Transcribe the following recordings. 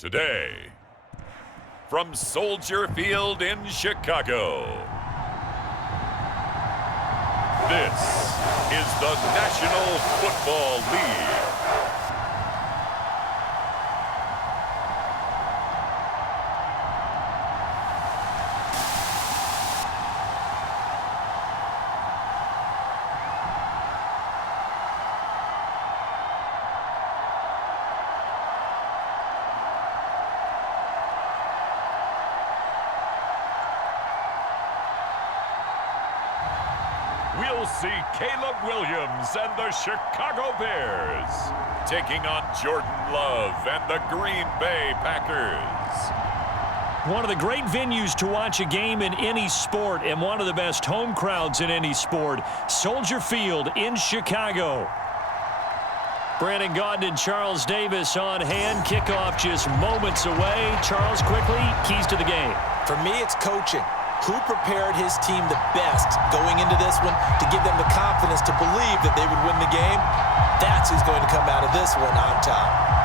Today, from Soldier Field in Chicago, this is the National Football League. We'll see Caleb Williams and the Chicago Bears taking on Jordan Love and the Green Bay Packers. One of the great venues to watch a game in any sport and one of the best home crowds in any sport, Soldier Field in Chicago. Brandon Gaudin and Charles Davis on hand. Kickoff just moments away. Charles, quickly, keys to the game. For me, it's coaching. Who prepared his team the best going into this one to give them the confidence to believe that they would win the game? That's who's going to come out of this one on top.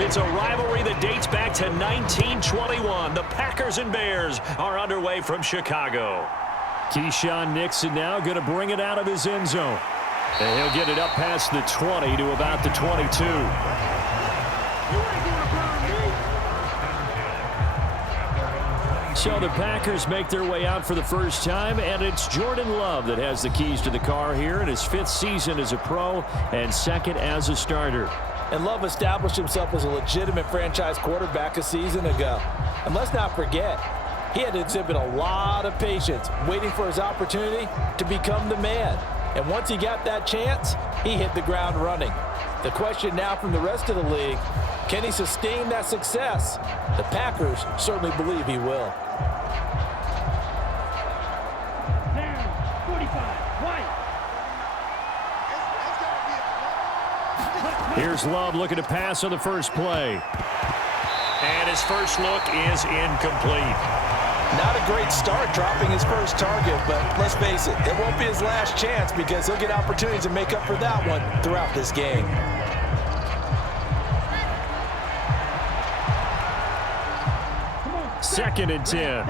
It's a rivalry that dates back to 1921. The Packers and Bears are underway from Chicago. Keyshawn Nixon now going to bring it out of his end zone. And he'll get it up past the 20 to about the 22. So the Packers make their way out for the first time, and it's Jordan Love that has the keys to the car here in his 5th season as a pro and 2nd as a starter. And Love established himself as a legitimate franchise quarterback a season ago. And let's not forget, he had to exhibit a lot of patience waiting for his opportunity to become the man. And once he got that chance, he hit the ground running. The question now from the rest of the league, can he sustain that success? The Packers certainly believe he will. Down, 45, White. Here's Love looking to pass on the first play. And his first look is incomplete. Not a great start dropping his first target, but let's face it, it won't be his last chance because he'll get opportunities to make up for that one throughout this game. Second and 10.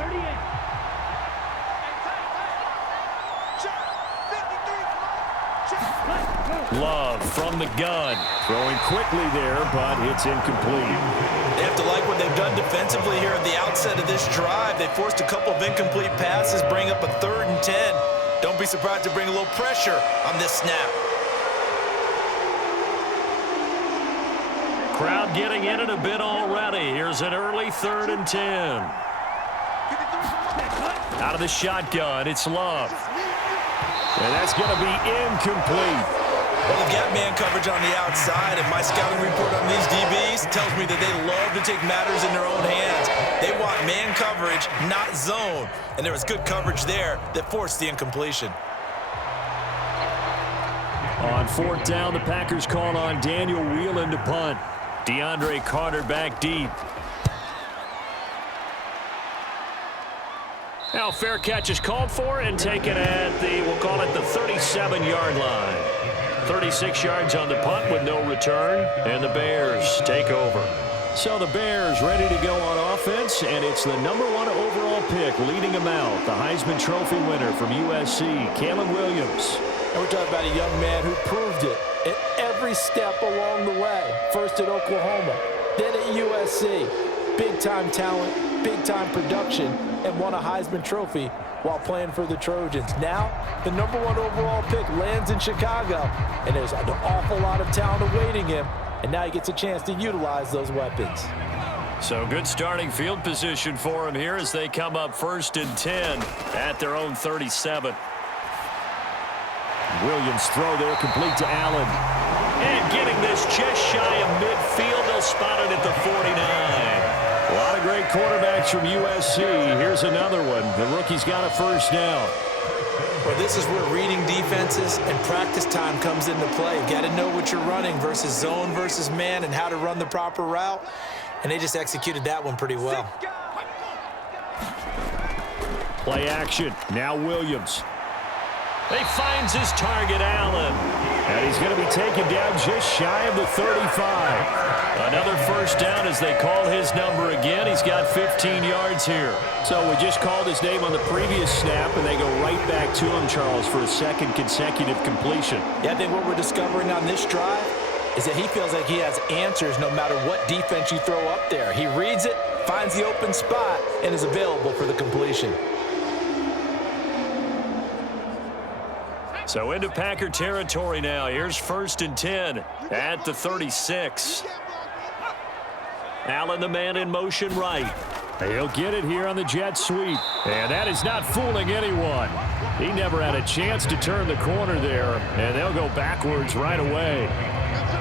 Love from the gun. Throwing quickly there, but it's incomplete. They have to like what they've done defensively here at the outset of this drive. They forced a couple of incomplete passes, bring up a 3rd and 10. Don't be surprised to bring a little pressure on this snap. Crowd getting in it a bit already. Here's an early 3rd and 10. Out of the shotgun, it's Love. And that's going to be incomplete. Well, they've got man coverage on the outside, and my scouting report on these DBs tells me that they love to take matters in their own hands. They want man coverage, not zone. And there was good coverage there that forced the incompletion. On 4th down, the Packers call on Daniel Whelan to punt. DeAndre Carter back deep. Now fair catch is called for and taken at the, we'll call it the 37-yard line. 36 yards on the punt with no return, and the Bears take over. So the Bears ready to go on offense, and it's the #1 overall pick leading them out, the Heisman Trophy winner from USC, Caleb Williams. And we're talking about a young man who proved it at every step along the way. First at Oklahoma, then at USC. Big-time talent, big-time production, and won a Heisman Trophy while playing for the Trojans. Now, the #1 overall pick lands in Chicago, and there's an awful lot of talent awaiting him, and now he gets a chance to utilize those weapons. So good starting field position for him here as they come up 1st and 10 at their own 37. Williams throw there complete to Allen. And getting this just shy of midfield. They'll spot it at the yards from USC. Here's another one. The rookie's got a first down. Well, this is where reading defenses and practice time comes into play. Got to know what you're running versus zone versus man and how to run the proper route. And they just executed that one pretty well. Play action. Now Williams. He finds his target, Allen. And he's going to be taken down just shy of the 35. Another first down as they call his number again. He's got 15 yards here. So we just called his name on the previous snap, and they go right back to him, Charles, for a second consecutive completion. Yeah, I think what we're discovering on this drive is that he feels like he has answers no matter what defense you throw up there. He reads it, finds the open spot, and is available for the completion. So into Packer territory now. Here's 1st and 10 at the 36. Allen, the man in motion right. He'll get it here on the jet sweep. And that is not fooling anyone. He never had a chance to turn the corner there, and they'll go backwards right away.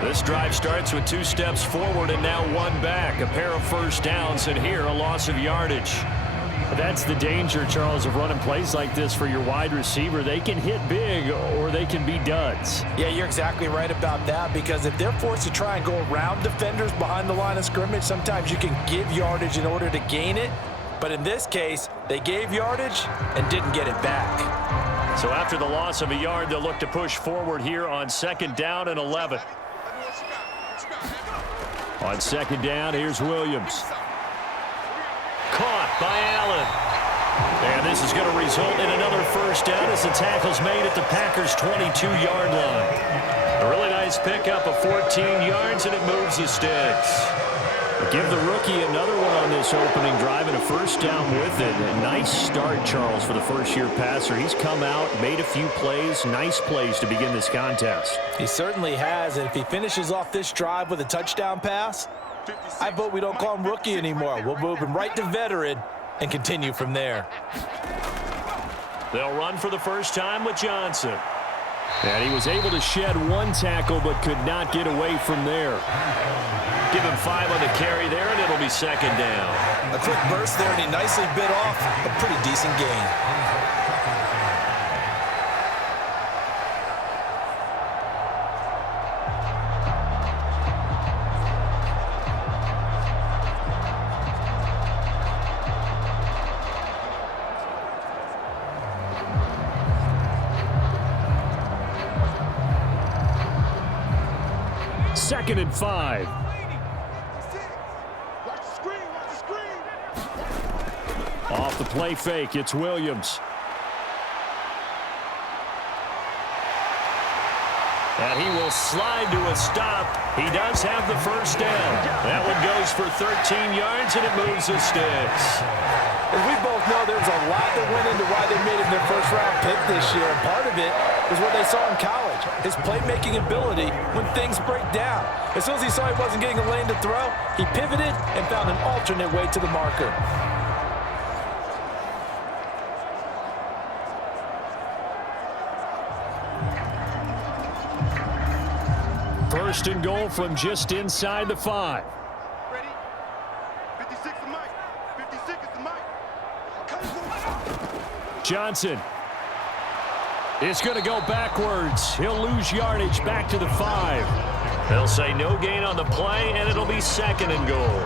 This drive starts with 2 steps forward and now 1 back. A pair of first downs, and here a loss of yardage. That's the danger, Charles, of running plays like this for your wide receiver. They can hit big or they can be duds. Yeah, you're exactly right about that, because if they're forced to try and go around defenders behind the line of scrimmage, sometimes you can give yardage in order to gain it. But in this case, they gave yardage and didn't get it back. So after the loss of a yard, they'll look to push forward here on 2nd down and 11. On 2nd down, here's Williams. Caught by Allen. And this is going to result in another first down as the tackle's made at the Packers' 22-yard line. A really nice pickup of 14 yards, and it moves the sticks. Give the rookie another one on this opening drive and a first down with it. A nice start, Charles, for the first-year passer. He's come out, made a few plays, nice plays to begin this contest. He certainly has, and if he finishes off this drive with a touchdown pass, I vote we don't call him rookie anymore. We'll move him right to veteran and continue from there. They'll run for the first time with Johnson. And he was able to shed 1 tackle but could not get away from there. Give him 5 on the carry there, and it'll be 2nd down. A quick burst there, and he nicely bit off a pretty decent gain. Second and 5. Off the play fake, it's Williams. And he will slide to a stop. He does have the first down. That one goes for 13 yards, and it moves the sticks. As we both know, there's a lot that went into why they made him their first-round pick this year. And part of it was what they saw in college, his playmaking ability when things break down. As soon as he saw he wasn't getting a lane to throw, he pivoted and found an alternate way to the marker. First and goal from just inside the 5. Ready? 56 the mic. 56 is the mic. Johnson is going to go backwards. He'll lose yardage back to the 5. They'll say no gain on the play, and it'll be 2nd and goal.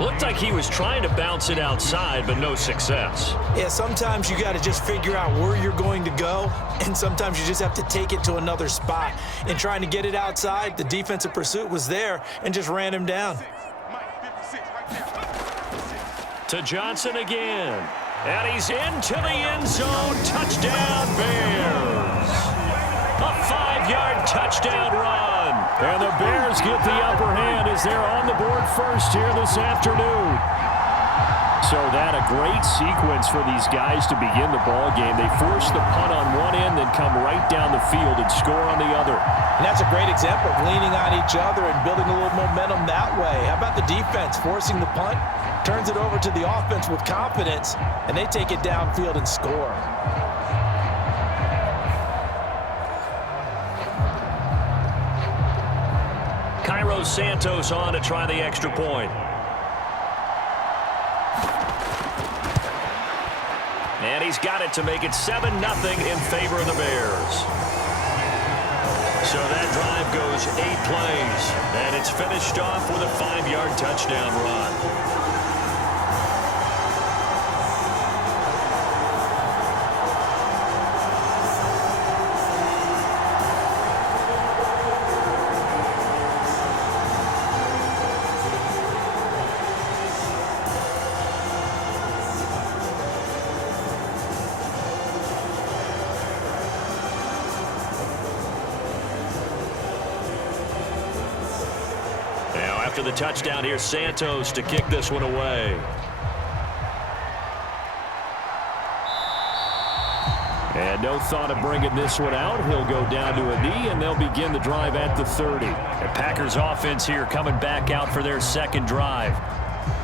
Looked like he was trying to bounce it outside, but no success. Yeah, sometimes you got to just figure out where you're going to go, and sometimes you just have to take it to another spot. In trying to get it outside, the defensive pursuit was there and just ran him down. To Johnson again. And he's into the end zone. Touchdown, Bears. A 5-yard touchdown run. And the Bears get the upper hand as they're on the board first here this afternoon. So that a great sequence for these guys to begin the ball game. They force the punt on one end, then come right down the field and score on the other. And that's a great example of leaning on each other and building a little momentum that way. How about the defense forcing the punt? Turns it over to the offense with confidence, and they take it downfield and score. Cairo Santos on to try the extra point. And he's got it to make it 7-0 in favor of the Bears. So that drive goes 8 plays, and it's finished off with a 5-yard touchdown run. After the touchdown, here's Santos to kick this one away. And no thought of bringing this one out. He'll go down to a knee, and they'll begin the drive at the 30. The Packers offense here coming back out for their second drive.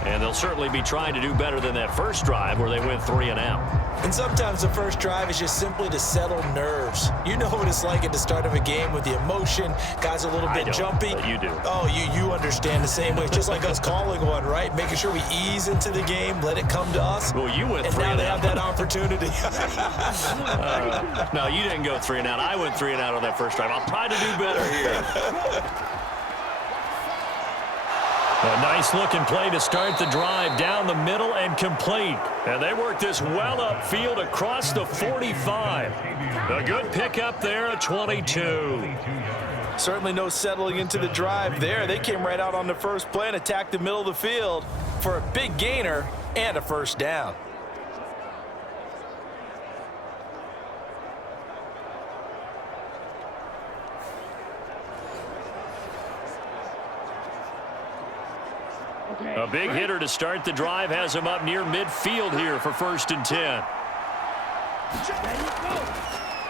And they'll certainly be trying to do better than that first drive where they went 3 and out. And sometimes the first drive is just simply to settle nerves. You know what it's like at the start of a game with the emotion. Guys are a little bit jumpy. But you do. Oh, you understand the same way. It's just like us calling one, right? Making sure we ease into the game, let it come to us. Well, you went 3 and and now out. they have that opportunity. No, you didn't go 3 and out. I went 3 and out on that first drive. I'll try to do better here. A nice-looking play to start the drive down the middle and complete. And they work this well upfield across the 45. A good pickup there at 22. Certainly no settling into the drive there. They came right out on the first play and attacked the middle of the field for a big gainer and a first down. A big hitter to start the drive has him up near midfield here for 1st and 10.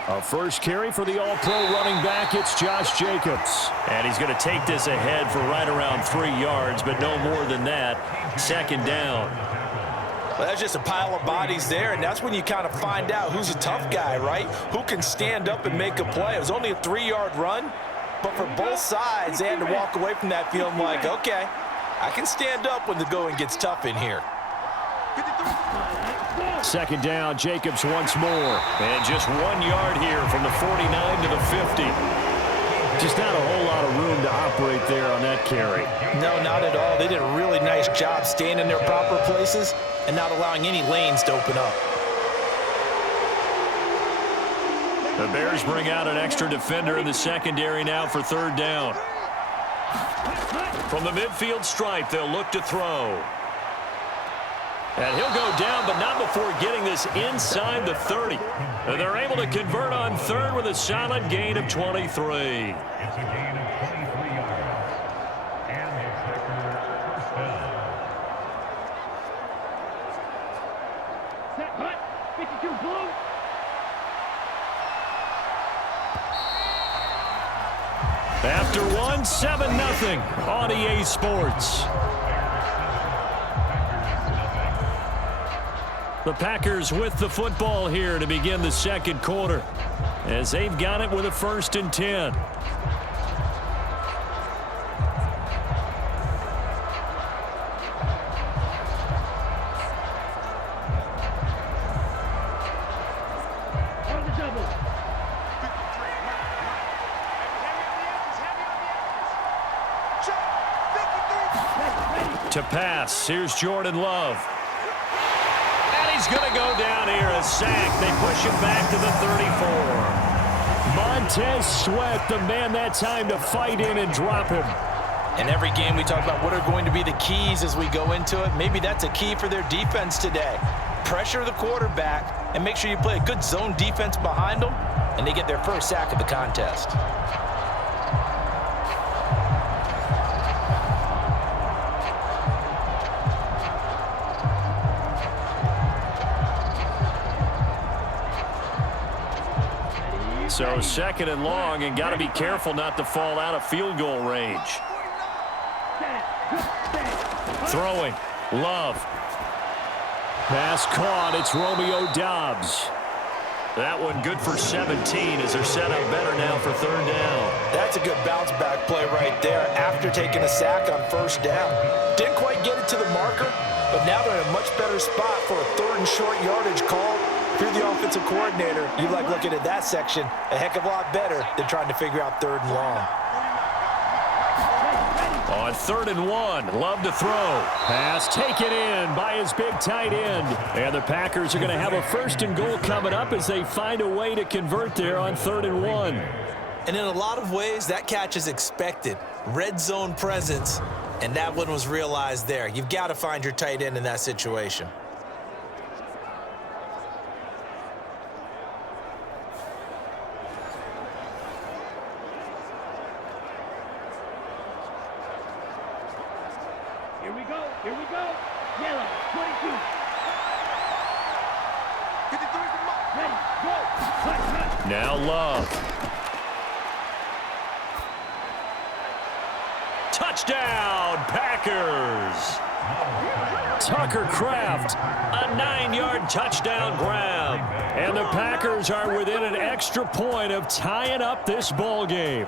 A first carry for the all-pro running back. It's Josh Jacobs. And he's going to take this ahead for right around 3 yards, but no more than that. 2nd down. Well, that's just a pile of bodies there, and that's when you kind of find out who's a tough guy, right? Who can stand up and make a play. It was only a 3-yard run, but for both sides, they had to walk away from that feeling like, okay, I can stand up when the going gets tough in here. 2nd down, Jacobs once more. And just 1 yard here from the 49 to the 50. Just not a whole lot of room to operate there on that carry. No, not at all. They did a really nice job staying in their proper places and not allowing any lanes to open up. The Bears bring out an extra defender in the secondary now for 3rd down. From the midfield stripe, they'll look to throw. And he'll go down, but not before getting this inside the 30. And they're able to convert on 3rd with a solid gain of 23. It's a gain of 23 yards. And they expect their first down. Set, hut, 52 blue. After one, 7-0 on EA Sports. The Packers with the football here to begin the 2nd quarter, as they've got it with a 1st and 10. On the double. To pass, here's Jordan Love. And he's going to go down here, a sack. They push him back to the 34. Montez Sweat, the man that time to fight in and drop him. In every game we talk about what are going to be the keys as we go into it. Maybe that's a key for their defense today. Pressure the quarterback and make sure you play a good zone defense behind them, and they get their first sack of the contest. So 2nd and long, and got to be careful not to fall out of field goal range. Throwing, Love. Pass caught, it's Romeo Doubs. That one good for 17 as they're set up better now for 3rd down. That's a good bounce back play right there after taking a sack on 1st down. Didn't quite get it to the marker, but now they're in a much better spot for a 3rd and short yardage call If you're the offensive coordinator, you like looking at that section a heck of a lot better than trying to figure out 3rd and long. On 3rd and 1, Love to throw. Pass taken in by his big tight end. And the Packers are going to have a 1st and goal coming up as they find a way to convert there on 3rd and 1. And in a lot of ways, that catch is expected. Red zone presence, and that one was realized there. You've got to find your tight end in that situation. Here we go. Yellow, 22. 53 is the mark. Ready, go. Touch. Now Love. Touchdown, Packers. Tucker Kraft, a 9-yard touchdown grab. And the Packers are within an extra point of tying up this ball game.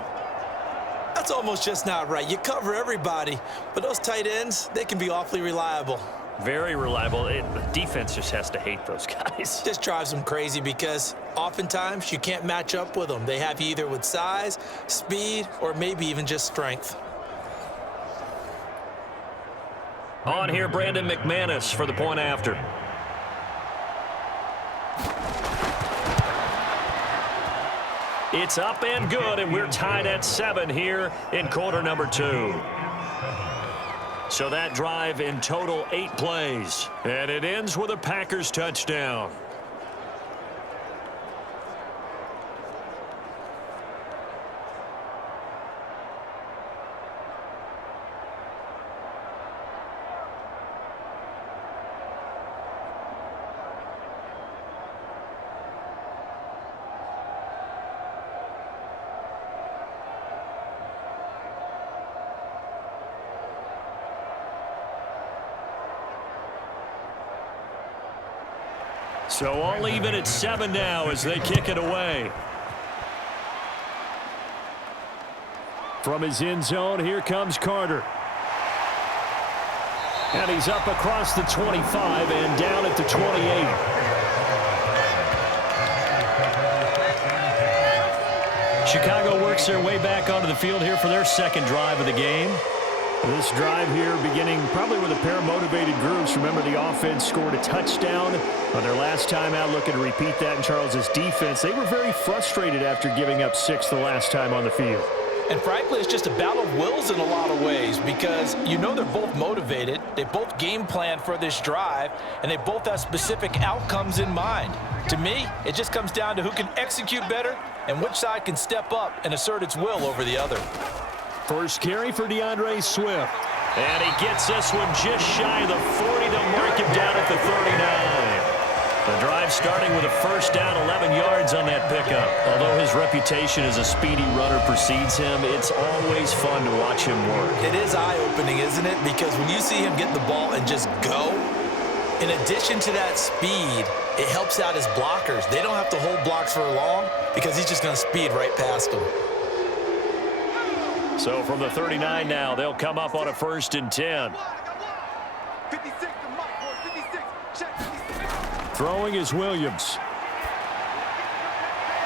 That's almost just not right. You cover everybody, but those tight ends, they can be awfully reliable. Very reliable. The defense just has to hate those guys. Just drives them crazy because oftentimes you can't match up with them. They have you either with size, speed, or maybe even just strength. On here, Brandon McManus for the point after. It's up and good, and we're tied at 7 here in quarter number 2. So that drive in total 8 plays, and it ends with a Packers touchdown. So all even at 7 now as they kick it away. From his end zone, here comes Carter. And he's up across the 25 and down at the 28. Chicago works their way back onto the field here for their 2nd drive of the game. This drive here beginning probably with a pair of motivated groups. Remember, the offense scored a touchdown on their last time out. Looking to repeat that in Charles's defense. They were very frustrated after giving up 6 the last time on the field. And frankly, it's just a battle of wills in a lot of ways because you know they're both motivated. They both game plan for this drive, and they both have specific outcomes in mind. To me, it just comes down to who can execute better and which side can step up and assert its will over the other. First carry for DeAndre Swift. And he gets this one just shy of the 40 to mark him down at the 39. The drive starting with a first down, 11 yards on that pickup. Although his reputation as a speedy runner precedes him, it's always fun to watch him work. It is eye-opening, isn't it? Because when you see him get the ball and just go, in addition to that speed, it helps out his blockers. They don't have to hold blocks for long because he's just going to speed right past them. So from the 39 now, they'll come up on a 1st and 10. 56 the mark, boys. 56. Check 56. Throwing is Williams.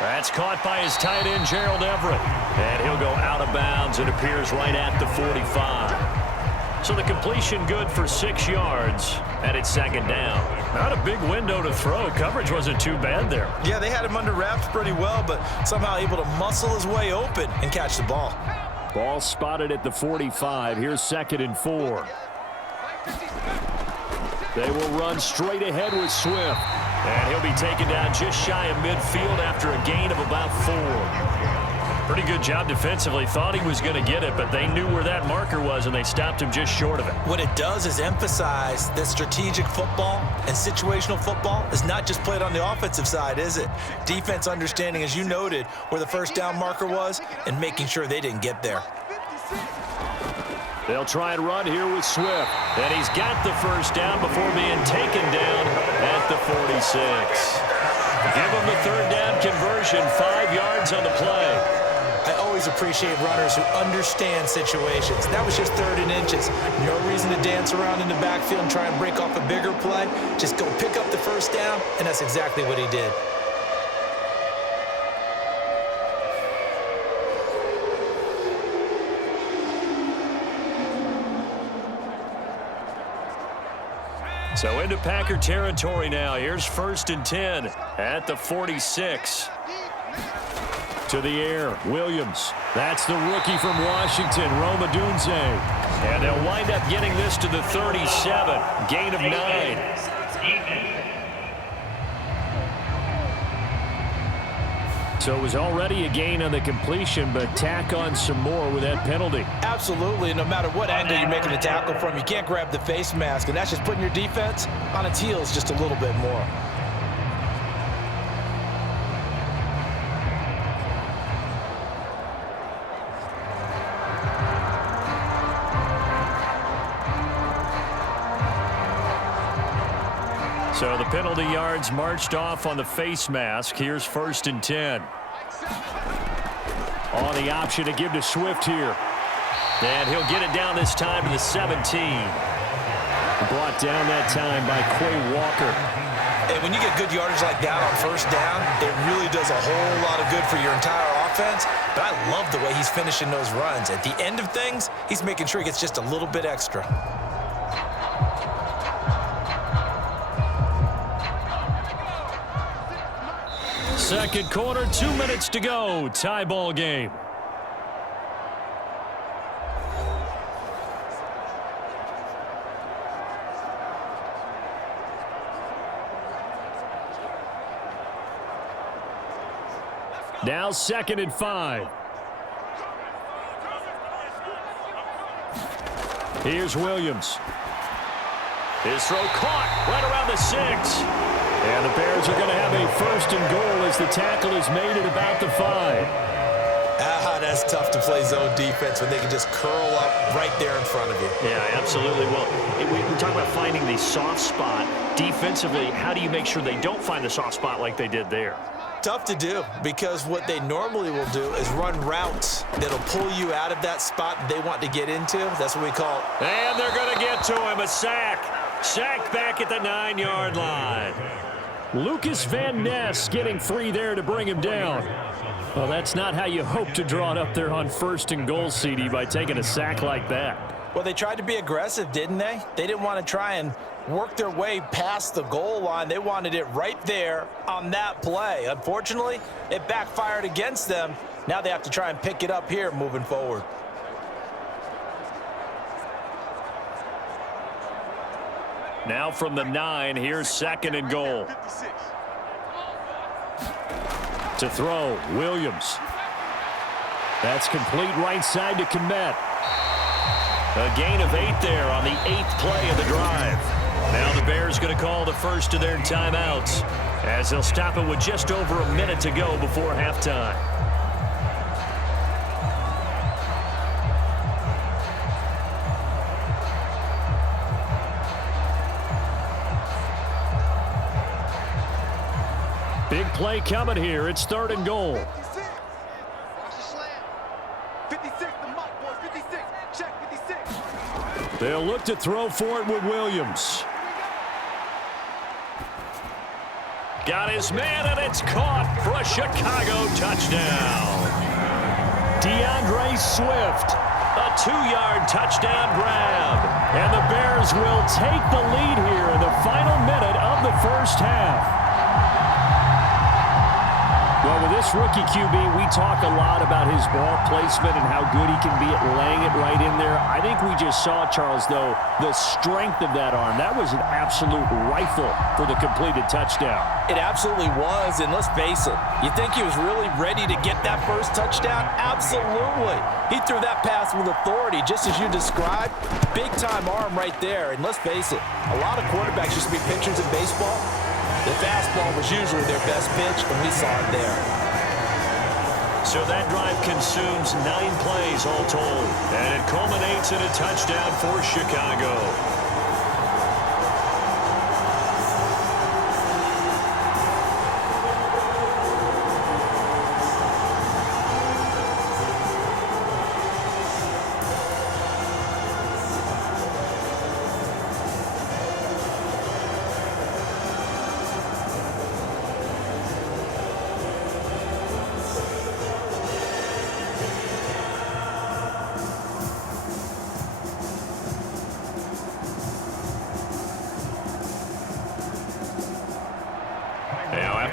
That's caught by his tight end, Gerald Everett. And he'll go out of bounds. It appears right at the 45. So the completion good for 6 yards, and it's 2nd down. Not a big window to throw. Coverage wasn't too bad there. Yeah, they had him under wraps pretty well, but somehow able to muscle his way open and catch the ball. Ball spotted at the 45. Here's 2nd and 4. They will run straight ahead with Swift. And he'll be taken down just shy of midfield after a gain of about 4. Pretty good job defensively. Thought he was going to get it, but they knew where that marker was, and they stopped him just short of it. What it does is emphasize that strategic football and situational football is not just played on the offensive side, is it? Defense understanding, as you noted, where the first down marker was and making sure they didn't get there. They'll try and run here with Swift. And he's got the first down before being taken down at the 46. Give him the 3rd down conversion, 5 yards on the play. I always always appreciate runners who understand situations. That was just 3rd and inches. No reason to dance around in the backfield and try and break off a bigger play. Just go pick up the first down, and that's exactly what he did. So into Packer territory now. Here's 1st and 10 at the 46. To the air, Williams. That's the rookie from Washington, Odunze. And they'll wind up getting this to the 37. Gain of 9. So it was already a gain on the completion, but tack on some more with that penalty. Absolutely. No matter what angle you're making the tackle from, you can't grab the face mask, and that's just putting your defense on its heels just a little bit more. So the penalty yards marched off on the face mask. Here's 1st and 10. On the option to give to Swift here. And he'll get it down this time to the 17. Brought down that time by Quay Walker. And when you get good yardage like that on 1st down, it really does a whole lot of good for your entire offense. But I love the way he's finishing those runs. At the end of things, he's making sure he gets just a little bit extra. Second quarter, 2 minutes to go. Tie ball game. Now 2nd and 5. Here's Williams. His throw caught right around the 6. And the Bears are going to have a 1st and goal as the tackle is made at about the 5. That's tough to play zone defense when they can just curl up right there in front of you. Yeah, absolutely. Well, we're talking about finding the soft spot defensively. How do you make sure they don't find the soft spot like they did there? Tough to do, because what they normally will do is run routes that'll pull you out of that spot that they want to get into. That's what we call it. And they're going to get to him. A sack. Sack back at the 9-yard line. Lucas Van Ness getting free there to bring him down. Well, that's not how you hope to draw it up there on 1st and goal, CD, by taking a sack like that. Well, they tried to be aggressive, didn't they? They didn't want to try and work their way past the goal line. They wanted it right there on that play. Unfortunately, it backfired against them. Now they have to try and pick it up here moving forward. Now from the 9, here's 2nd and goal. To throw, Williams. That's complete right side to Kmet. A gain of 8 there on the 8th play of the drive. Now the Bears going to call the first of their timeouts as they'll stop it with just over a minute to go before halftime. Big play coming here. It's 3rd and goal. 56. Watch the slant. 56, the mic, boys. 56. Check 56. They'll look to throw for it with Williams. Got his man, and it's caught for a Chicago touchdown. DeAndre Swift, a 2-yard touchdown grab. And the Bears will take the lead here in the final minute of the 1st half. Well, with this rookie QB, we talk a lot about his ball placement and how good he can be at laying it right in there. I think we just saw, Charles, though, the strength of that arm. That was an absolute rifle for the completed touchdown. It absolutely was, and let's face it, you think he was really ready to get that first touchdown? Absolutely. He threw that pass with authority, just as you described. Big-time arm right there, and let's face it, a lot of quarterbacks used to be pitchers in baseball. The fastball was usually their best pitch, and we saw it there. So that drive consumes 9 plays all told, and it culminates in a touchdown for Chicago.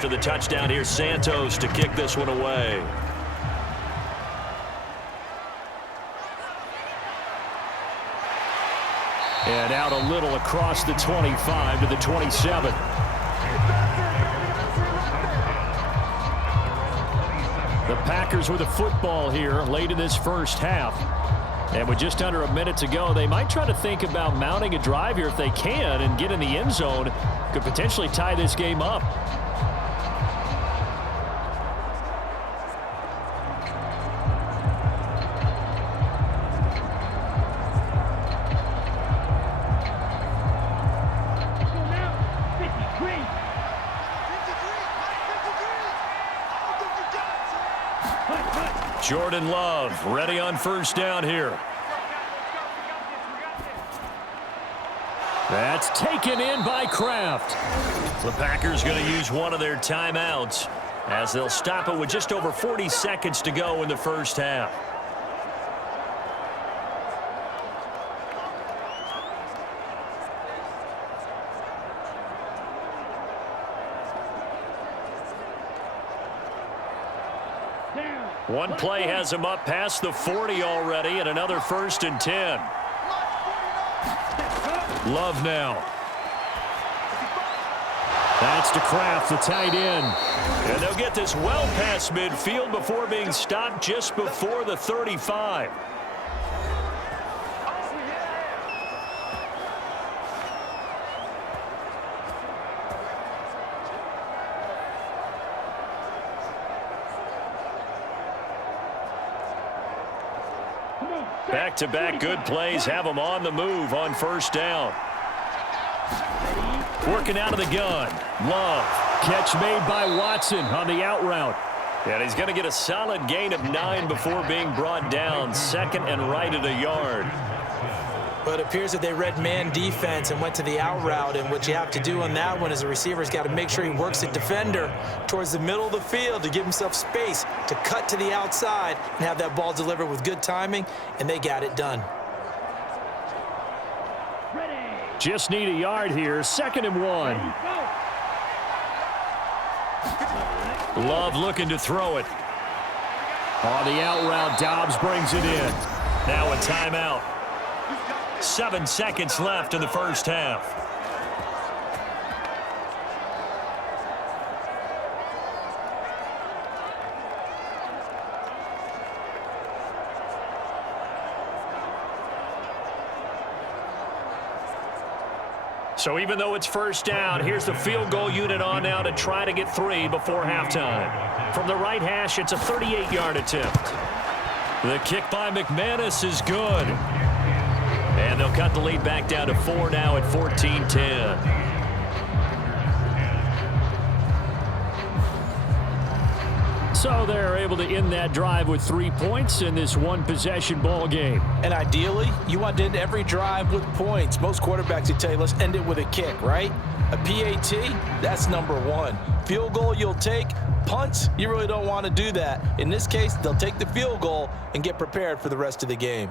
after the touchdown. Here's Santos to kick this one away. And out a little across the 25 to the 27. The Packers with a football here late in this first half. And with just under a minute to go, they might try to think about mounting a drive here if they can and get in the end zone. Could potentially tie this game up. Jordan Love ready on first down here. That's taken in by Kraft. The Packers going to use one of their timeouts as they'll stop it with just over 40 seconds to go in the first half. One play has him up past the 40 already, and another 1st and 10. Love now. That's to Kraft, the tight end. And they'll get this well past midfield before being stopped just before the 35. Back-to-back good plays have them on the move on first down. Working out of the gun. Love. Catch made by Watson on the out route. And he's going to get a solid gain of 9 before being brought down. Second and right at a yard. But it appears that they read man defense and went to the out route. And what you have to do on that one is the receiver's got to make sure he works the defender towards the middle of the field to give himself space to cut to the outside and have that ball delivered with good timing, and they got it done. Just need a yard here. 2nd and 1. Love looking to throw it. On the out route, Dobbs brings it in. Now a timeout. 7 seconds left in the first half. So even though it's first down, here's the field goal unit on now to try to get 3 before halftime. From the right hash, it's a 38-yard attempt. The kick by McManus is good. And they'll cut the lead back down to 4 now at 14-10. So they're able to end that drive with 3 points in this one-possession ball game. And ideally, you want to end every drive with points. Most quarterbacks would tell you, let's end it with a kick, right? A PAT, that's number 1. Field goal you'll take. Punts, you really don't want to do that. In this case, they'll take the field goal and get prepared for the rest of the game.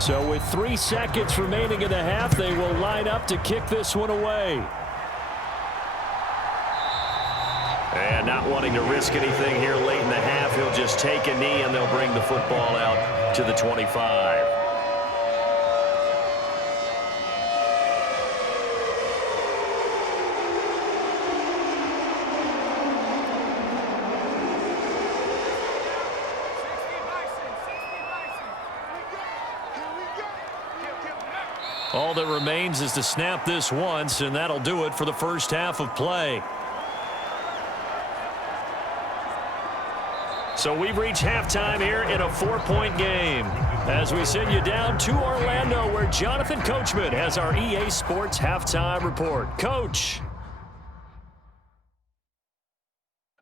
So with 3 seconds remaining in the half, they will line up to kick this one away. And not wanting to risk anything here late in the half, he'll just take a knee and they'll bring the football out to the 25. All that remains is to snap this once, and that'll do it for the first half of play. So we've reached halftime here in a 4-point game as we send you down to Orlando, where Jonathan Coachman has our EA Sports halftime report. Coach.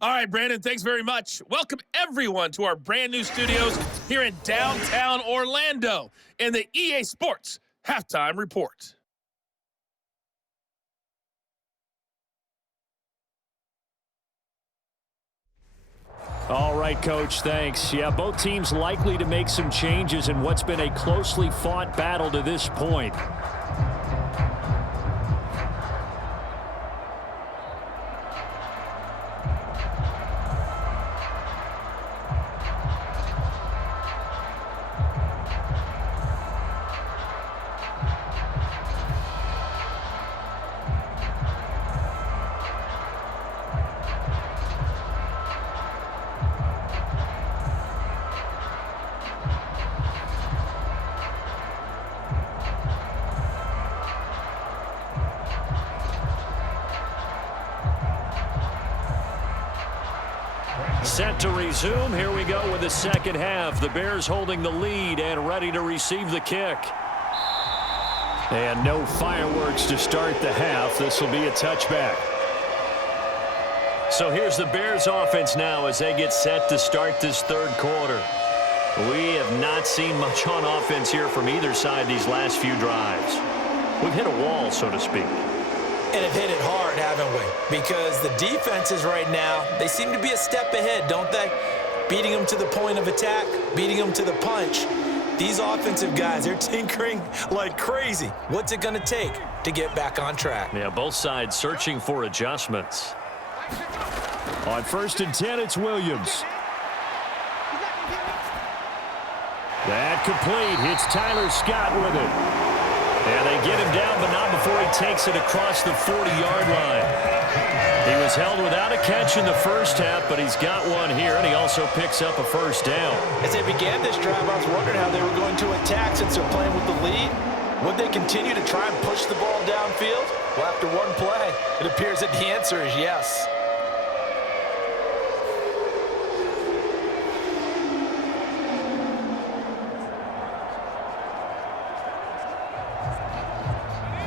All right, Brandon, thanks very much. Welcome, everyone, to our brand new studios here in downtown Orlando in the EA Sports halftime report. All right, Coach, thanks. Yeah, both teams likely to make some changes in what's been a closely fought battle to this point. Set to resume. Here we go with the second half. The Bears holding the lead and ready to receive the kick. And no fireworks to start the half. This will be a touchback. So here's the Bears offense now as they get set to start this third quarter. We have not seen much on offense here from either side these last few drives. We've hit a wall, so to speak. And have hit it hard, haven't we? Because the defenses right now, they seem to be a step ahead, don't they? Beating them to the point of attack, beating them to the punch. These offensive guys, they're tinkering like crazy. What's it going to take to get back on track? Yeah, both sides searching for adjustments. On 1st and 10, it's Williams. That complete. It's Tyler Scott with it. And they get him down, but not before he takes it across the 40-yard line. He was held without a catch in the first half, but he's got one here, and he also picks up a first down. As they began this drive, I was wondering how they were going to attack since they're playing with the lead. Would they continue to try and push the ball downfield? Well, after one play, it appears that the answer is yes.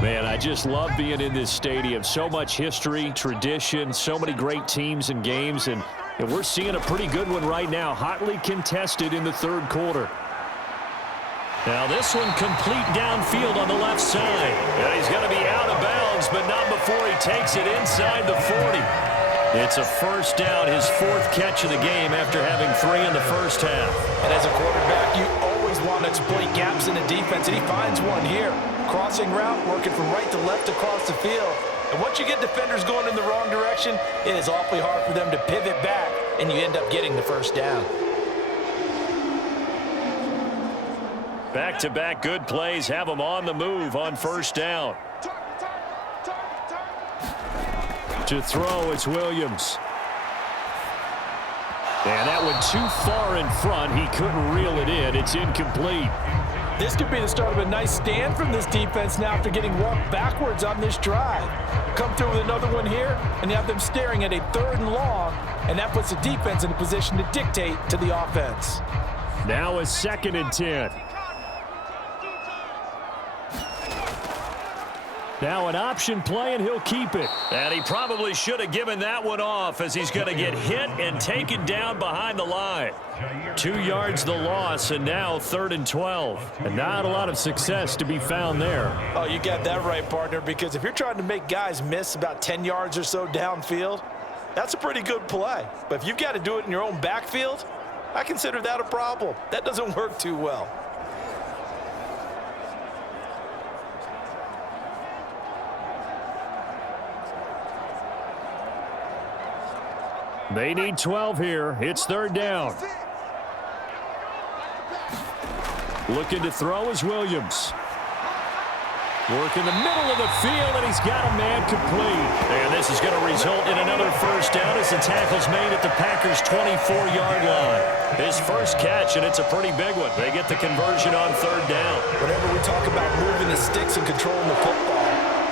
Man, I just love being in this stadium. So much history, tradition, so many great teams and games, and we're seeing a pretty good one right now, hotly contested in the third quarter. Now this one complete downfield on the left side. And he's going to be out of bounds, but not before he takes it inside the 40. It's a first down, his 4th catch of the game after having 3 in the first half. And as a quarterback, you always want to exploit gaps in the defense, and he finds one here. Crossing route, working from right to left across the field. And once you get defenders going in the wrong direction, it is awfully hard for them to pivot back, and you end up getting the first down. Back-to-back good plays have them on the move on first down. To throw, it's Williams. And that one too far in front. He couldn't reel it in. It's incomplete. This could be the start of a nice stand from this defense now after getting walked backwards on this drive. Come through with another one here, and you have them staring at a 3rd and long, and that puts the defense in a position to dictate to the offense. Now a 2nd and 10. Now an option play, and he'll keep it. And he probably should have given that one off as he's going to get hit and taken down behind the line. 2 yards the loss, and now 3rd and 12. And not a lot of success to be found there. Oh, you got that right, partner, because if you're trying to make guys miss about 10 yards or so downfield, that's a pretty good play. But if you've got to do it in your own backfield, I consider that a problem. That doesn't work too well. They need 12 here. It's 3rd down. Looking to throw is Williams. Work in the middle of the field, and he's got a man complete. And this is going to result in another first down as the tackle's made at the Packers' 24-yard line. His first catch, and it's a pretty big one. They get the conversion on 3rd down. Whenever we talk about moving the sticks and controlling the football,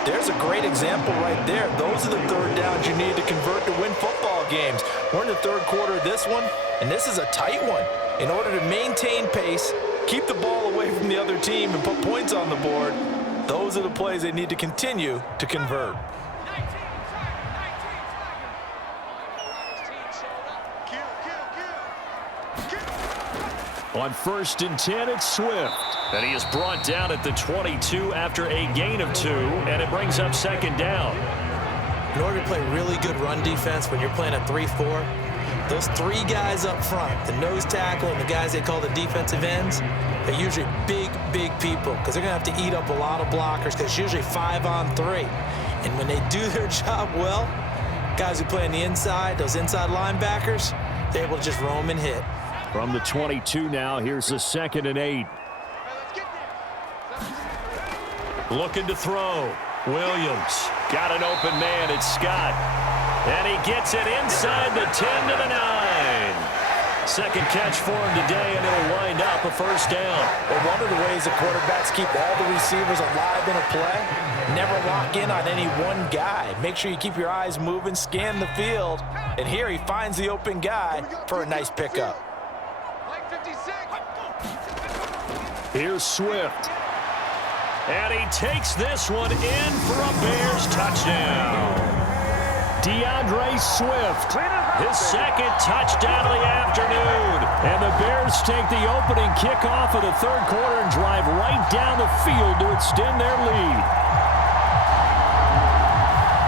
there's a great example right there. Those are the 3rd downs you need to convert to win football games. We're in the 3rd quarter of this one, and this is a tight one. In order to maintain pace, keep the ball away from the other team, and put points on the board, those are the plays they need to continue to convert. On 1st and 10, it's Swift. And he is brought down at the 22 after a gain of 2, and it brings up 2nd down. In order to play really good run defense when you're playing a 3-4, those three guys up front, the nose tackle and the guys they call the defensive ends, they're usually big, big people because they're going to have to eat up a lot of blockers because it's usually 5-on-3. And when they do their job well, guys who play on the inside, those inside linebackers, they're able to just roam and hit. From the 22 now, here's the 2nd and 8. Looking to throw. Williams got an open man. It's Scott. And he gets it inside the 10 to the 9. Second catch for him today, and it'll wind up a first down. Well, one of the ways the quarterbacks keep all the receivers alive in a play, never lock in on any one guy. Make sure you keep your eyes moving, scan the field. And here he finds the open guy for a nice pickup. Here's Swift. And he takes this one in for a Bears touchdown. DeAndre Swift, his second touchdown of the afternoon. And the Bears take the opening kickoff of the third quarter and drive right down the field to extend their lead.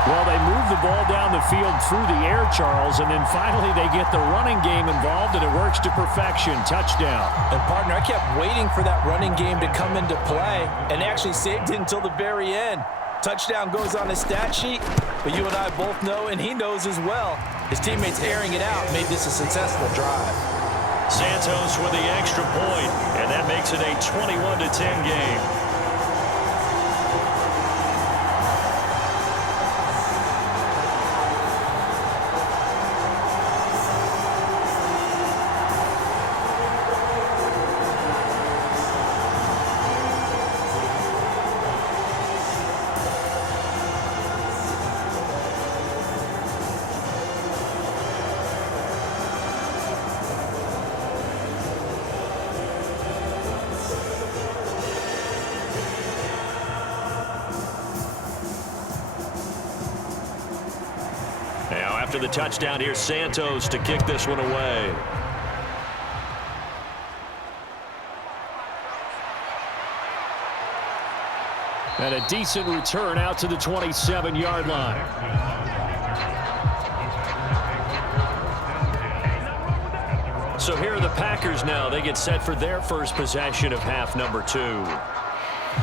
Well, they move the ball down the field through the air, Charles, and then finally they get the running game involved, and it works to perfection. Touchdown. And, partner, I kept waiting for that running game to come into play, and they actually saved it until the very end. Touchdown goes on the stat sheet, but you and I both know, and he knows as well, his teammates airing it out made this a successful drive. Santos with the extra point, and that makes it a 21-10 game. After the touchdown, here's Santos to kick this one away. And a decent return out to the 27-yard line. So here are the Packers now. They get set for their first possession of half number 2.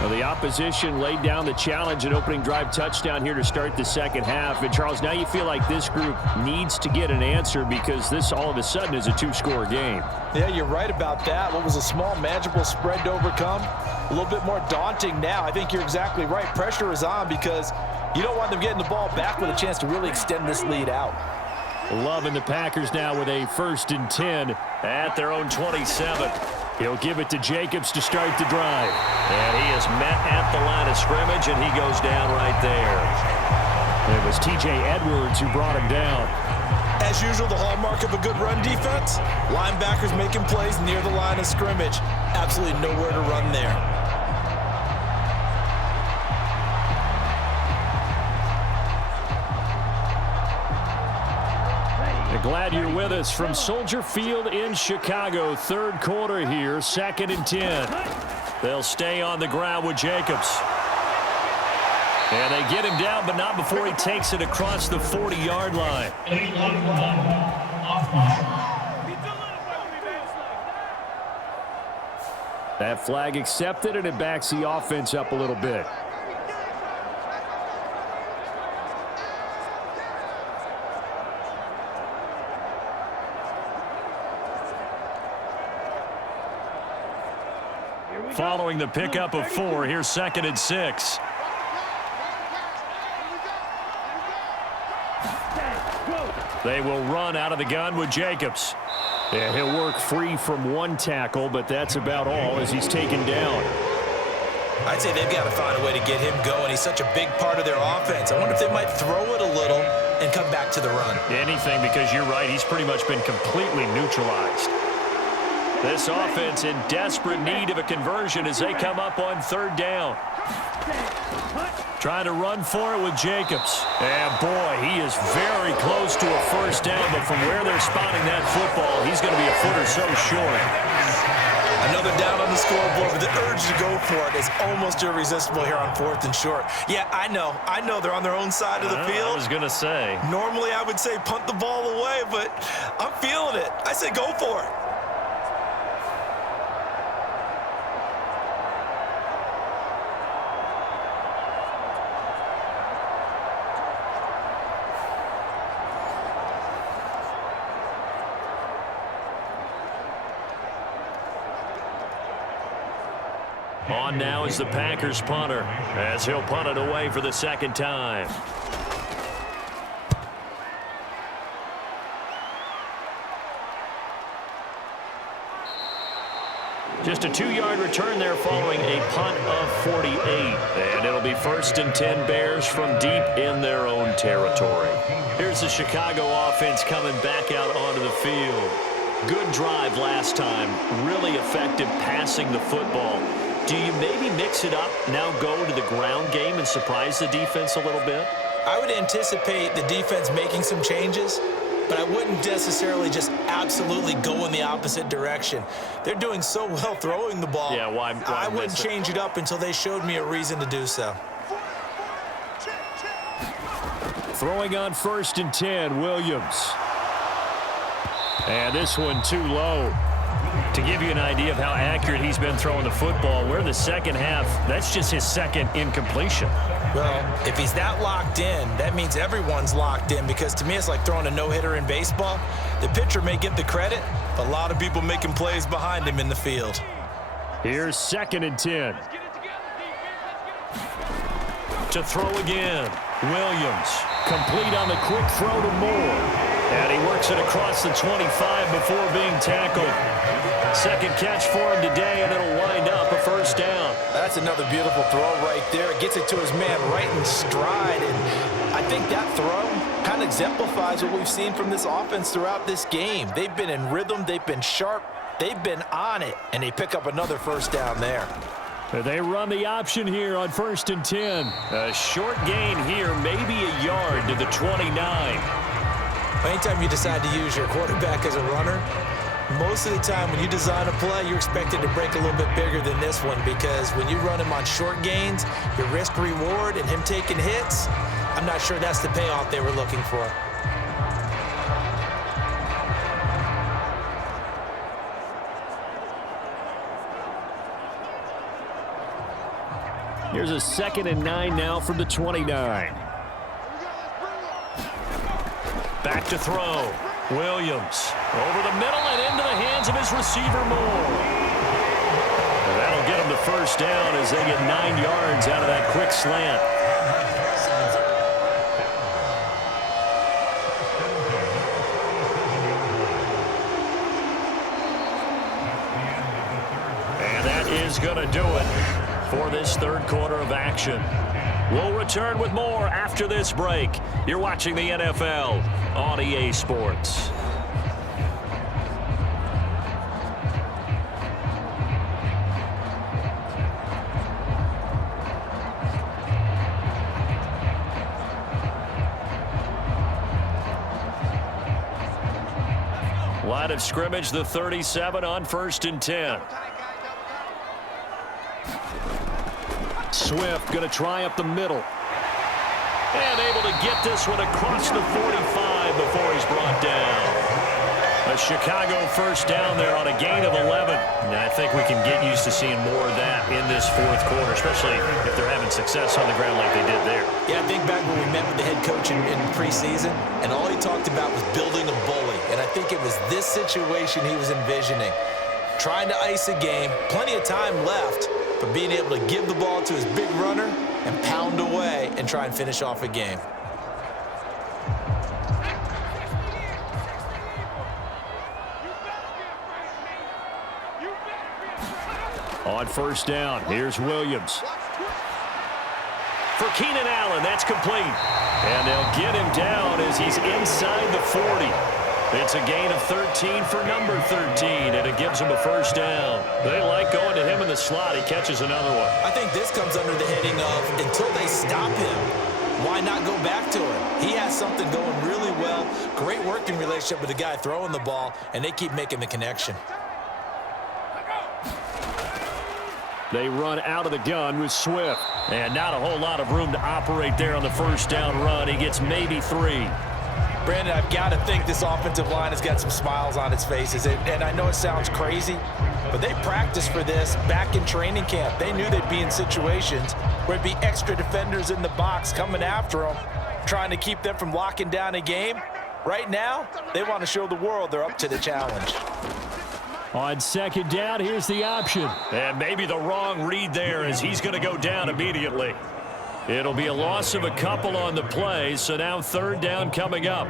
Well, the opposition laid down the challenge and opening drive touchdown here to start the second half. And, Charles, now you feel like this group needs to get an answer because this all of a sudden is a 2-score game. Yeah, you're right about that. What was a small, manageable spread to overcome, a little bit more daunting now. I think you're exactly right. Pressure is on because you don't want them getting the ball back with a chance to really extend this lead out. Loving the Packers now with a 1st and 10 at their own 27. He'll give it to Jacobs to start the drive. And he is met at the line of scrimmage, and he goes down right there. It was T.J. Edwards who brought him down. As usual, the hallmark of a good run defense, linebackers making plays near the line of scrimmage. Absolutely nowhere to run there. Glad you're with us from Soldier Field in Chicago. Third quarter here, 2nd and 10. They'll stay on the ground with Jacobs. And they get him down, but not before he takes it across the 40-yard line. That flag accepted, and it backs the offense up a little bit. Following the pickup of 4, here's 2nd and 6. They will run out of the gun with Jacobs. Yeah, he'll work free from one tackle, but that's about all as he's taken down. I'd say they've got to find a way to get him going. He's such a big part of their offense. I wonder if they might throw it a little and come back to the run. Anything, because you're right, he's pretty much been completely neutralized. This offense in desperate need of a conversion as they come up on 3rd down. Trying to run for it with Jacobs. And, boy, he is very close to a first down, but from where they're spotting that football, he's going to be a foot or so short. Another down on the scoreboard, but the urge to go for it is almost irresistible here on 4th and short. Yeah, I know they're on their own side of the field. I was going to say. Normally I would say punt the ball away, but I'm feeling say go for it. On now is the Packers punter as he'll punt it away for the second time. Just a 2-yard return there following a punt of 48. And it'll be 1st and 10 Bears from deep in their own territory. Here's the Chicago offense coming back out onto the field. Good drive last time. Really effective passing the football. Do you maybe mix it up, now go to the ground game and surprise the defense a little bit? I would anticipate the defense making some changes, but I wouldn't necessarily just absolutely go in the opposite direction. They're doing so well throwing the ball. Yeah, why I wouldn't change it up until they showed me a reason to do so. Throwing on 1st and 10, Williams. And this one too low. To give you an idea of how accurate he's been throwing the football, we're in the second half. That's just his second incompletion. Well, if he's that locked in, that means everyone's locked in, because to me it's like throwing a no-hitter in baseball. The pitcher may get the credit, but a lot of people making plays behind him in the field. Here's 2nd and 10. To throw again. Williams. Complete on the quick throw to Moore. And he works it across the 25 before being tackled. Second catch for him today, and it'll wind up a 1st down. That's another beautiful throw right there. Gets it to his man right in stride. And I think that throw kind of exemplifies what we've seen from this offense throughout this game. They've been in rhythm. They've been sharp. They've been on it. And they pick up another 1st down there. They run the option here on 1st and 10. A short gain here, maybe a yard to the 29. Anytime you decide to use your quarterback as a runner, most of the time when you design a play, you're expected to break a little bit bigger than this one, because when you run him on short gains, your risk-reward and him taking hits, I'm not sure that's the payoff they were looking for. Here's a 2nd and 9 now from the 29. Back to throw. Williams over the middle and into the hands of his receiver Moore. And that'll get him the 1st down as they get 9 yards out of that quick slant. And that is going to do it for this 3rd quarter of action. We'll return with more after this break. You're watching the NFL on EA Sports. Line of scrimmage, the 37 on 1st and 10. Swift going to try up the middle. And able to get this one across the 45 before he's brought down. A Chicago 1st down there on a gain of 11. And I think we can get used to seeing more of that in this 4th quarter, especially if they're having success on the ground like they did there. Yeah, I think back when we met with the head coach in preseason, and all he talked about was building a bully. And I think it was this situation he was envisioning. Trying to ice a game, plenty of time left, but being able to give the ball to his big runner and pound away and try and finish off a game. On 1st down, here's Williams. For Keenan Allen, that's complete. And they'll get him down as he's inside the 40. It's a gain of 13 for number 13, and it gives him a 1st down. They like going to him in the slot. He catches another one. I think this comes under the heading of, until they stop him, why not go back to him? He has something going really well. Great working relationship with the guy throwing the ball, and they keep making the connection. They run out of the gun with Swift. And not a whole lot of room to operate there on the 1st down run. He gets maybe 3. Brandon, I've got to think this offensive line has got some smiles on its faces. And I know it sounds crazy, but they practiced for this back in training camp. They knew they'd be in situations where it'd be extra defenders in the box coming after them, trying to keep them from locking down a game. Right now, they want to show the world they're up to the challenge. On second down, here's the option. And maybe the wrong read there as he's going to go down immediately. It'll be a loss of a couple on the play, so now third down coming up.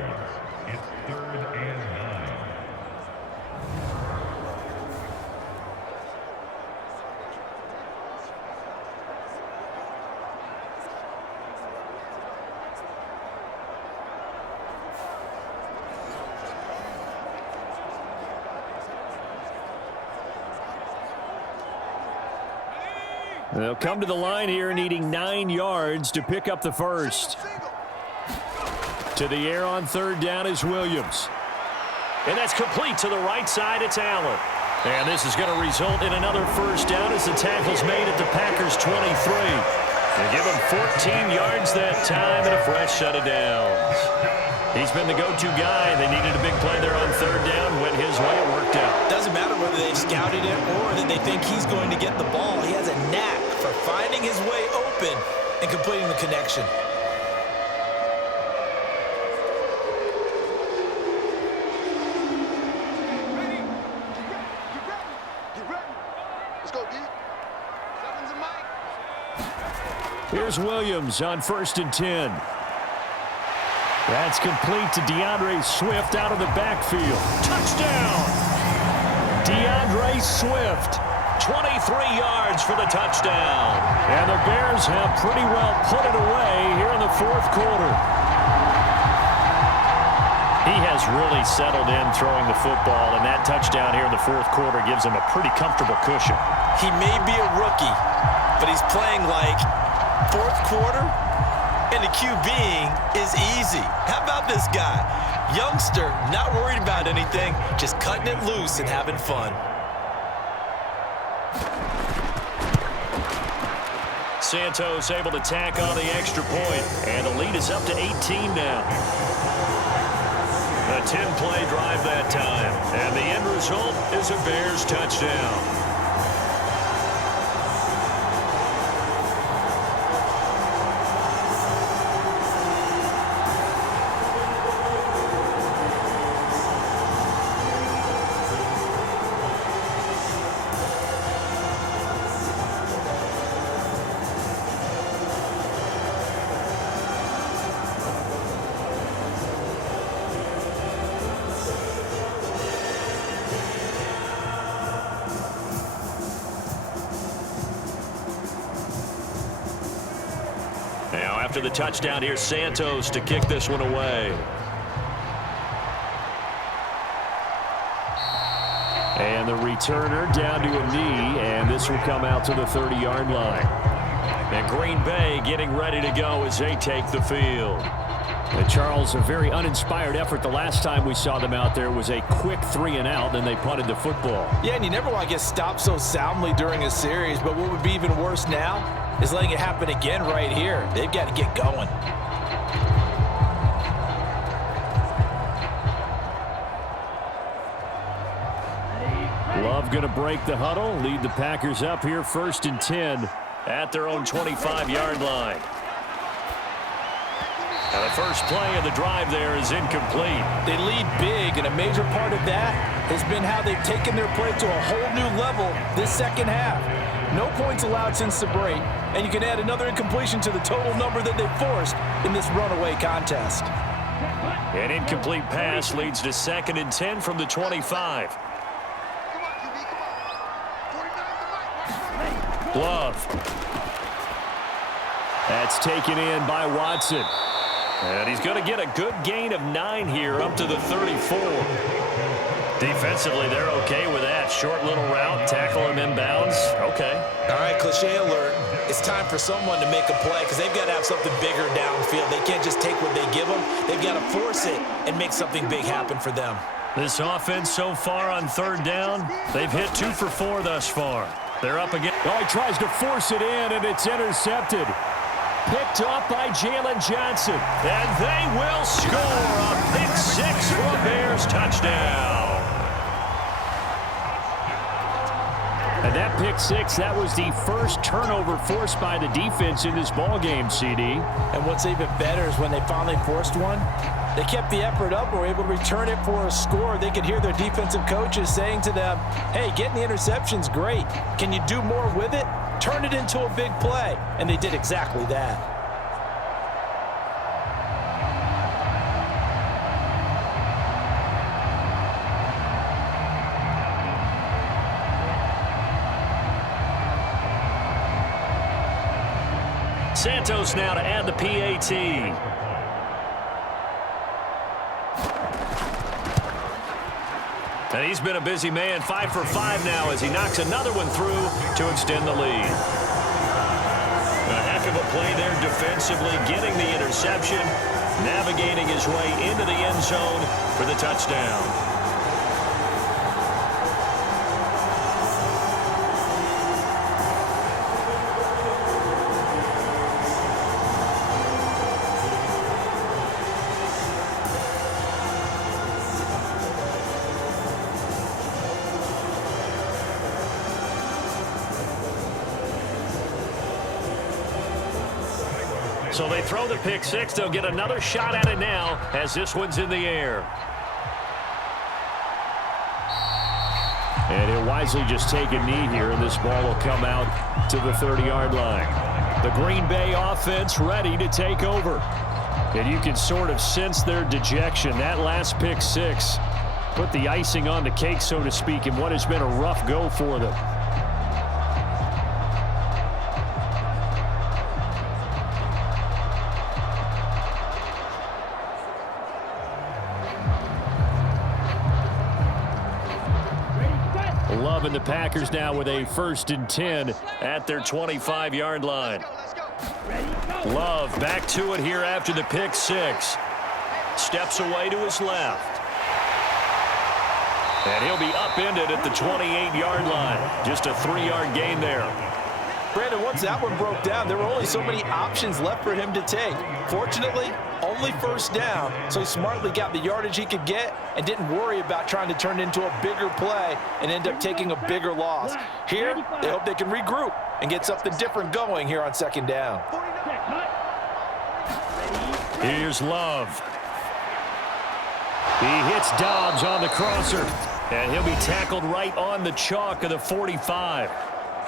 It's 3rd and 9. They'll come to the line here needing 9 yards to pick up the first. To the air on third down is Williams. And that's complete to the right side. It's Allen. And this is going to result in another first down as the tackle's made at the Packers' 23. They give him 14 yards that time and a fresh set of downs. He's been the go-to guy. They needed a big play there on third down. Went his way. It worked out. Doesn't matter whether they've scouted it or that they think he's going to get the ball. He has a knack for finding his way open and completing the connection. Here's Williams on 1st and 10. That's complete to DeAndre Swift out of the backfield. Touchdown! DeAndre Swift, 23 yards for the touchdown. And the Bears have pretty well put it away here in the fourth quarter. He has really settled in throwing the football, and that touchdown here in the fourth quarter gives him a pretty comfortable cushion. He may be a rookie, but he's playing like fourth quarter, and the QBing is easy. How about this guy? Youngster, not worried about anything, just cutting it loose and having fun. Santos able to tack on the extra point, and the lead is up to 18 now. A 10-play drive that time, and the end result is a Bears touchdown. Now after the touchdown, here's Santos to kick this one away. And the returner down to a knee, and this will come out to the 30-yard line. And Green Bay getting ready to go as they take the field. And Charles, a very uninspired effort. The last time we saw them out there was a quick 3-and-out, then they punted the football. Yeah, and you never want to get stopped so soundly during a series, but what would be even worse now is letting it happen again right here. They've got to get going. Love going to break the huddle, lead the Packers up here 1st and 10 at their own 25-yard line. And the first play of the drive there is incomplete. They lead big, and a major part of that has been how they've taken their play to a whole new level this second half. No points allowed since the break, and you can add another incompletion to the total number that they forced in this runaway contest. An incomplete pass leads to 2nd and 10 from the 25. Love. That's taken in by Watson. And he's going to get a good gain of 9 here up to the 34. Defensively, they're okay with that. Short little route, tackle him inbounds. Okay. All right, cliche alert. It's time for someone to make a play because they've got to have something bigger downfield. They can't just take what they give them. They've got to force it and make something big happen for them. This offense so far on third down, they've hit 2 for 4 thus far. They're up again. Oh, he tries to force it in, and it's intercepted. picked off by Jalen Johnson. And they will score a pick six for a Bears touchdown. And that pick six, that was the first turnover forced by the defense in this ballgame, CD. And what's even better is when they finally forced one, they kept the effort up, were able to return it for a score. They could hear their defensive coaches saying to them, hey, getting the interception's great. Can you do more with it? Turn it into a big play. And they did exactly that. Santos now to add the PAT. And he's been a busy man, 5 for 5 now as he knocks another one through to extend the lead. A heck of a play there defensively, getting the interception, navigating his way into the end zone for the touchdown. So they throw the pick six. They'll get another shot at it now as this one's in the air. And he'll wisely just take a knee here, and this ball will come out to the 30-yard line. The Green Bay offense ready to take over. And you can sort of sense their dejection. That last pick six put the icing on the cake, so to speak, in what has been a rough go for them. And the Packers now with a 1st and 10 at their 25-yard line. Love back to it here after the pick six. Steps away to his left. And he'll be upended at the 28-yard line. Just a 3-yard gain there. Brandon, once that one broke down, there were only so many options left for him to take. Fortunately, only 1st down, so he smartly got the yardage he could get and didn't worry about trying to turn it into a bigger play and end up taking a bigger loss. Here, they hope they can regroup and get something different going here on 2nd down. Here's Love. He hits Dobbs on the crosser, and he'll be tackled right on the chalk of the 45.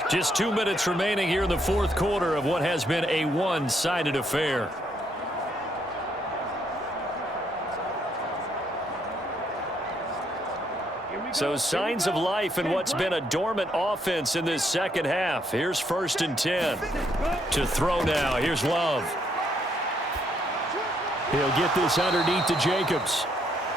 Just 2 minutes remaining here in the 4th quarter of what has been a one-sided affair. So signs of life in what's been a dormant offense in this 2nd half. Here's 1st and 10. To throw now. Here's Love. He'll get this underneath to Jacobs.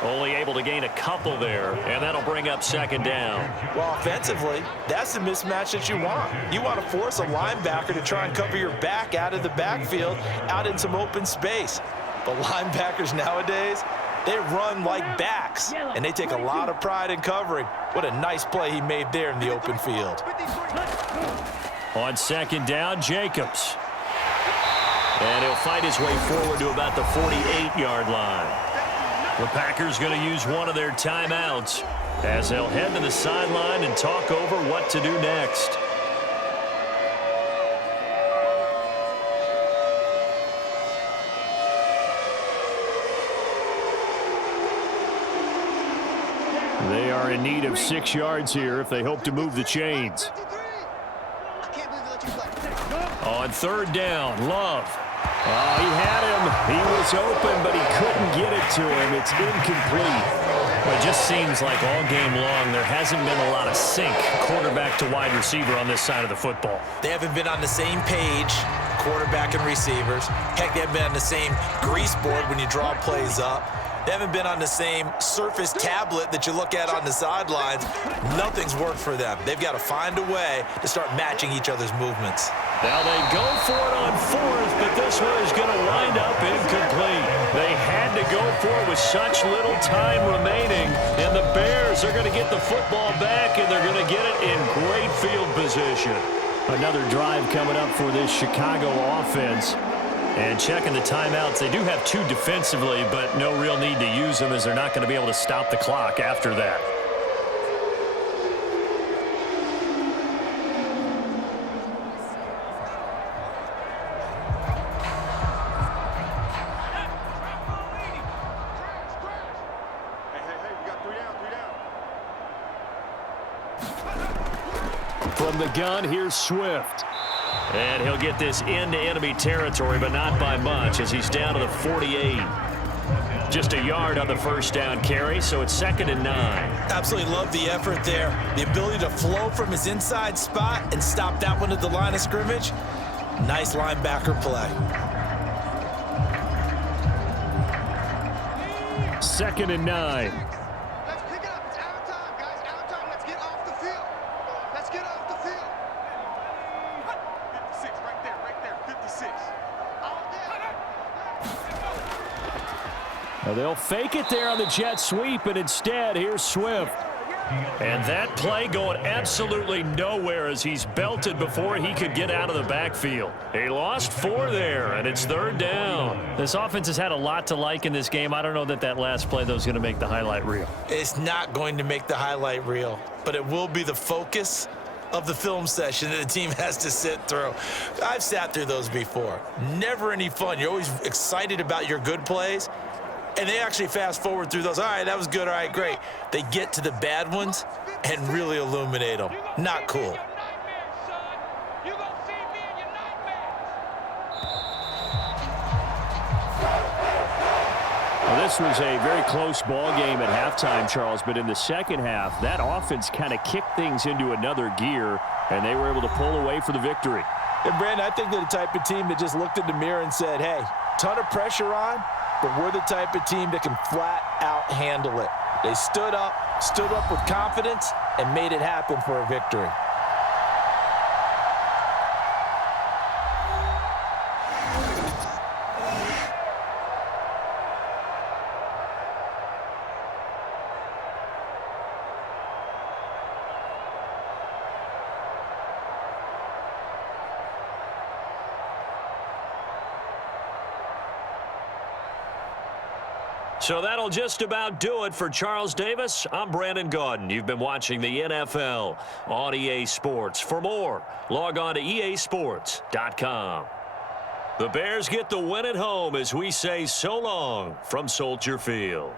Only able to gain a couple there, and that'll bring up 2nd down. Well, offensively, that's the mismatch that you want. You want to force a linebacker to try and cover your back out of the backfield, out in some open space. But linebackers nowadays, they run like backs, and they take a lot of pride in covering. What a nice play he made there in the open field. On 2nd down, Jacobs. And he'll fight his way forward to about the 48-yard line. The Packers going to use one of their timeouts as they'll head to the sideline and talk over what to do next. They are in need of 6 yards here if they hope to move the chains. On 3rd down, Love. Oh, he had him. He was open, but he couldn't get it to him. It's incomplete. Well, it just seems like all game long there hasn't been a lot of sync quarterback to wide receiver on this side of the football. They haven't been on the same page, quarterback and receivers. Heck, they haven't been on the same grease board when you draw plays up. They haven't been on the same Surface tablet that you look at on the sidelines. Nothing's worked for them. They've got to find a way to start matching each other's movements. Now they go for it on 4th, but this one is going to wind up incomplete. They had to go for it with such little time remaining, and the Bears are going to get the football back, and they're going to get it in great field position. Another drive coming up for this Chicago offense. And checking the timeouts, they do have 2 defensively, but no real need to use them as they're not going to be able to stop the clock after that. From the gun, here's Swift. And he'll get this into enemy territory, but not by much as he's down to the 48. Just a yard on the first down carry, so it's 2nd and 9. Absolutely love the effort there. The ability to flow from his inside spot and stop that one at the line of scrimmage. Nice linebacker play. 2nd and 9. Let's pick it up. It's out of time, guys. Out of time. Let's get off the field. Let's get off the field. 56, right there, 56. Now they'll fake it there on the jet sweep, and instead, here's Swift. And that play going absolutely nowhere as he's belted before he could get out of the backfield. He lost 4 there, and it's 3rd down. This offense has had a lot to like in this game. I don't know that last play, though, is going to make the highlight reel. It's not going to make the highlight reel, but it will be the focus of the film session that the team has to sit through. I've sat through those before. Never any fun. You're always excited about your good plays, and they actually fast forward through those. All right, that was good. All right, great. They get to the bad ones and really illuminate them. Not cool. Well, this was a very close ball game at halftime, Charles, but in the second half, that offense kind of kicked things into another gear, and they were able to pull away for the victory. And, Brandon, I think they're the type of team that just looked in the mirror and said, hey, ton of pressure on, but we're the type of team that can flat out handle it. They stood up with confidence, and made it happen for a victory. So that'll just about do it for Charles Davis. I'm Brandon Gaudin. You've been watching the NFL on EA Sports. For more, log on to easports.com. The Bears get the win at home as we say so long from Soldier Field.